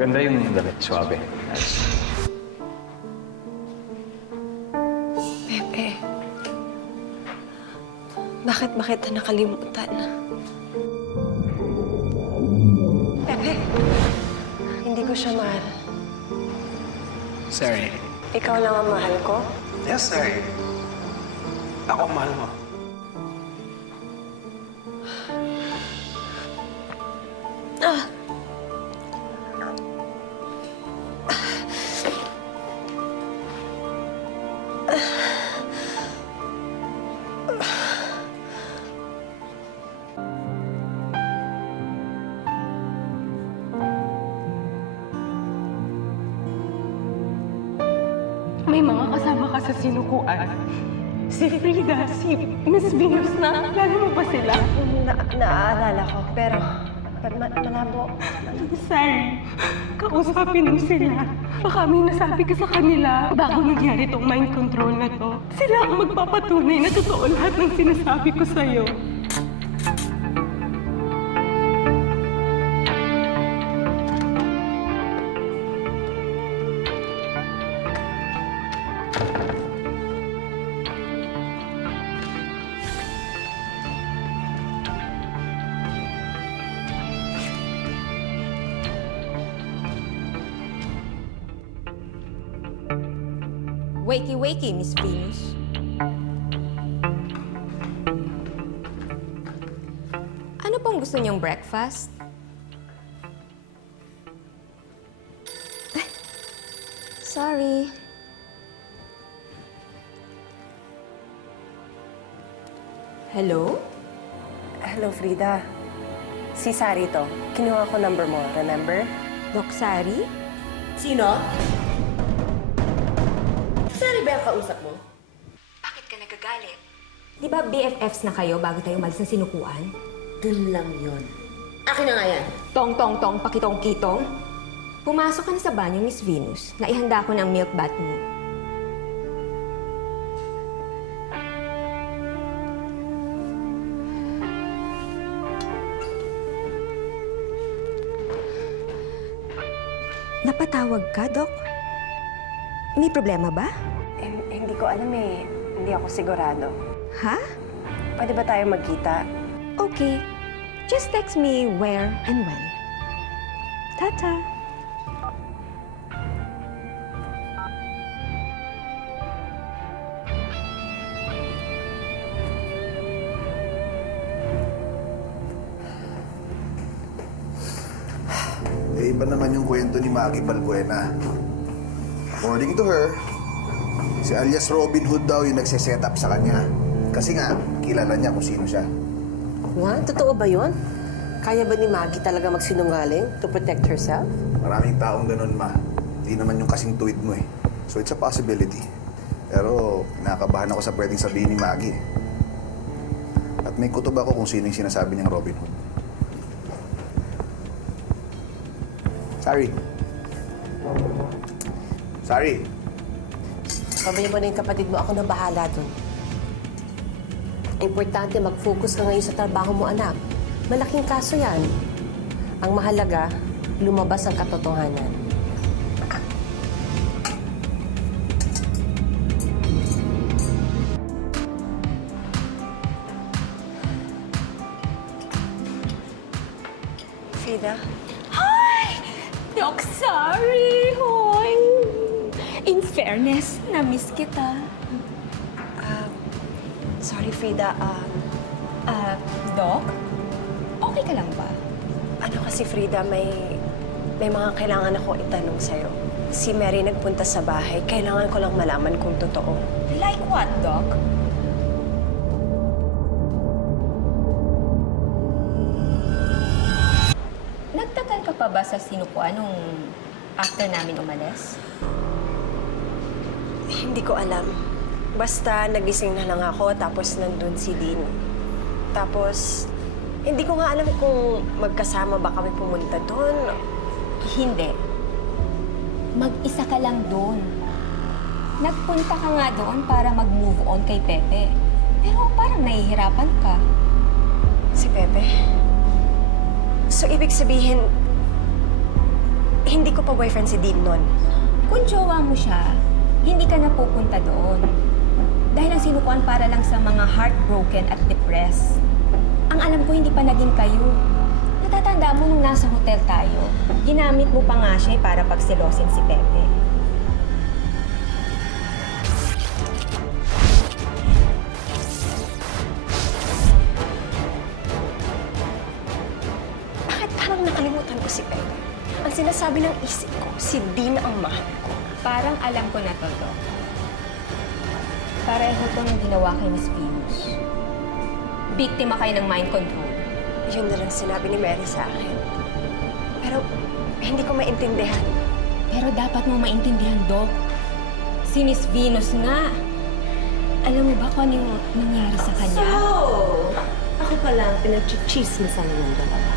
Maganda yung damit, suabe. Nice. Pepe, bakit ba kita nakalimutan? Pepe, hindi ko siya mahal. Sorry. Ikaw lang ang mahal ko? Yes, sorry. Ako ang mahal mo. May mga kasama ka sa sinukuan. Si Frida, si Miss Venus na. Lalo mo ba sila? Naaalala ko, pero malabo. Sorry. Kausapin mo sila. Baka may nasabi ka sa kanila bago nangyari tong mind control na to. Sila ang magpapatunay na totoo lahat ng sinasabi ko sa'yo. Wakey, wakey, Miss Venus. Ano pong gusto niyong breakfast? Ay, sorry. Hello? Hello, Frida. Si Sari to. Kinuha ko number mo, remember? Doc Sari? Sino? Sari ba yung kausap mo? Bakit ka nagagalit? Di ba BFFs na kayo bago tayo umalis ng sinukuan? Dun lang yun. Akin na nga yan. Tong, tong, tong, pakitong, kitong. Pumasok ka na sa banyo, Miss Venus. Naihanda ko ng milk bath mo. Napatawag ka, Doc? May problema ba? Hindi ko alam eh. Hindi ako sigurado. Ha? Pwede ba tayo magkita? Okay. Just text me where and when. Tata. Eh, iba naman yung kwento ni Maggie Balbuena. According to her, si alias Robin Hood daw yung nagsiset up sa kanya. Kasi nga, kilala niya kung sino siya. What? Totoo ba yun? Kaya ba ni Maggie talaga magsinungaling to protect herself? Maraming taong ganun, ma. Hindi naman yung kasing tuwid mo eh. So it's a possibility. Pero kinakabahan ako sa pwedeng sabihin ni Maggie. At may kutob ako kung sino yung sinasabi niyang Robin Hood. Sorry. Sorry. Pabayan mo na yung kapatid mo, ako na bahala dun. Importante mag-focus ka ngayon sa trabaho mo, anak. Malaking kaso yan. Ang mahalaga, lumabas ang katotohanan. Frida? Doc, sorry. Hoy. In fairness, na-miss kita. Sorry, Frida. Doc? Okay ka lang ba? Ano kasi, Frida, may mga kailangan ako itanong sa'yo. Si Mary nagpunta sa bahay. Kailangan ko lang malaman kung totoo. Like what, Doc? Nagtagal ka pa ba sa sinukuan nung after namin umalis? Hindi ko alam. Basta nagising na lang ako, tapos nandun si Dean. Tapos, hindi ko nga alam kung magkasama ba kami pumunta doon. Hindi. Mag-isa ka lang doon. Nagpunta ka nga doon para mag-move on kay Pepe. Pero parang nahihirapan ka. Si Pepe. So, ibig sabihin, hindi ko pa boyfriend si Dean nun. Kung jowa mo siya, hindi ka na pupunta doon. Dahil ang sinukuan para lang sa mga heartbroken at depressed. Ang alam ko, hindi pa naging kayo. Natatanda mo nung nasa hotel tayo, ginamit mo pa nga siya para pagselosin si Pepe. Bakit parang nakalimutan ko si Pepe? Ang sinasabi ng isip ko, si Dean ang mahal ko. Parang alam ko na to, Doc. Pareho tong ginawa kay Miss Venus. Biktima kayo ng mind control. Yun na lang sinabi ni Mary sa akin. Pero hindi ko maintindihan. Pero dapat mo maintindihan, Doc. Si Miss Venus nga. Alam mo ba kung ano yung nangyari sa kanya? Ako pala ang pinag-chismisan ng dalawa.